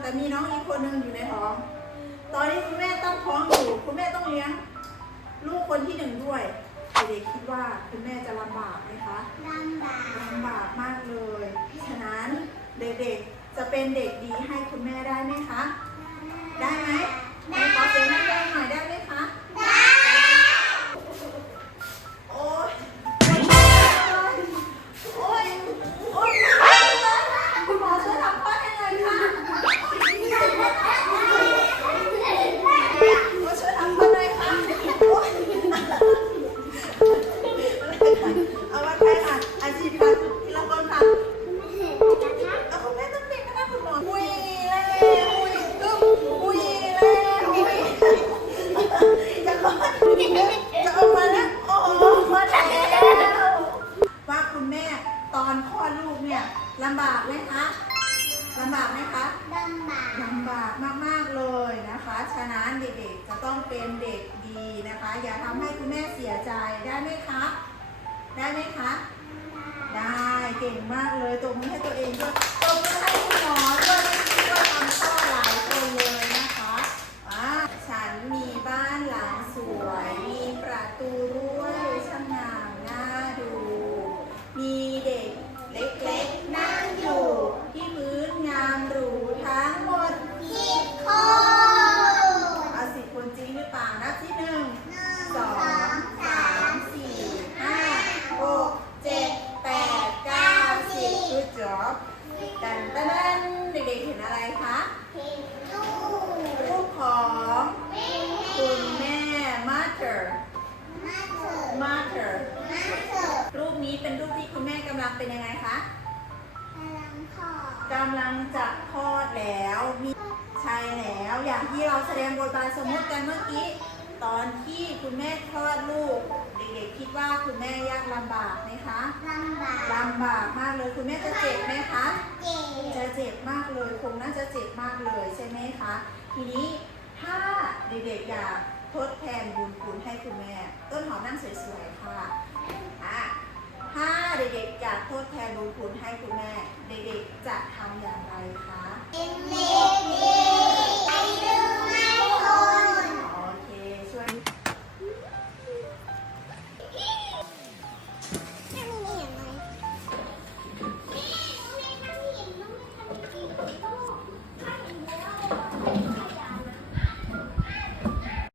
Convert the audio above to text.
แต่มีน้องอีกคนหนึงอยู่ในท้อง ตอนนี้คุณแม่ตั้งท้องอยู่คุณแม่ต้องเลี้ยง ลูกคนที่หนึ่งด้วยเด็กๆคิดว่าคุณแม่จะลำบากไหมคะลำบากลำบากมากเลย ฉะนั้นเด็กๆจะเป็นเด็กดีให้คุณแม่ได้ไหมคะ ได้ไหม ไหมคะลำบากไหมคะลำบากลำบากมากๆเลยนะคะ ฉะนั้นเด็กๆจะต้องเป็นเด็กดีนะคะ อย่าทำให้คุณแม่เสียใจได้ไหมคะ ได้ไหมคะ ได้เก่งมากเลยตบมือให้ตัวเองด้วยตบมือให้คุณหมอด้วยที่ช่วยทำข้อหลายคนเลยนะคะอ่าฉันมีบ้านหลังสวย เป็นยังไงคะกำลังพอกำลังจะคลอดแล้วมีใช่แล้วอย่างที่เราแสดงบทบาทสมมติกันเมื่อกี้ ตอนที่คุณแม่คลอดลูก เด็กๆคิดว่าคุณแม่ยากลำบากไหมคะลำบากลำบากมากเลยคุณแม่จะเจ็บไหมคะเจ็บจะเจ็บมากเลยคงน่าจะเจ็บมากเลยใช่ไหมคะทีนี้ถ้าเด็กๆอยากทดแทนบุญคุณให้คุณแม่ ต้นหอมนั่งสวยๆค่ะอะถ้าเด็กๆอยากทดแทนบุญคุณให้คุณแม่ เด็กๆจะทำอย่างไรคะ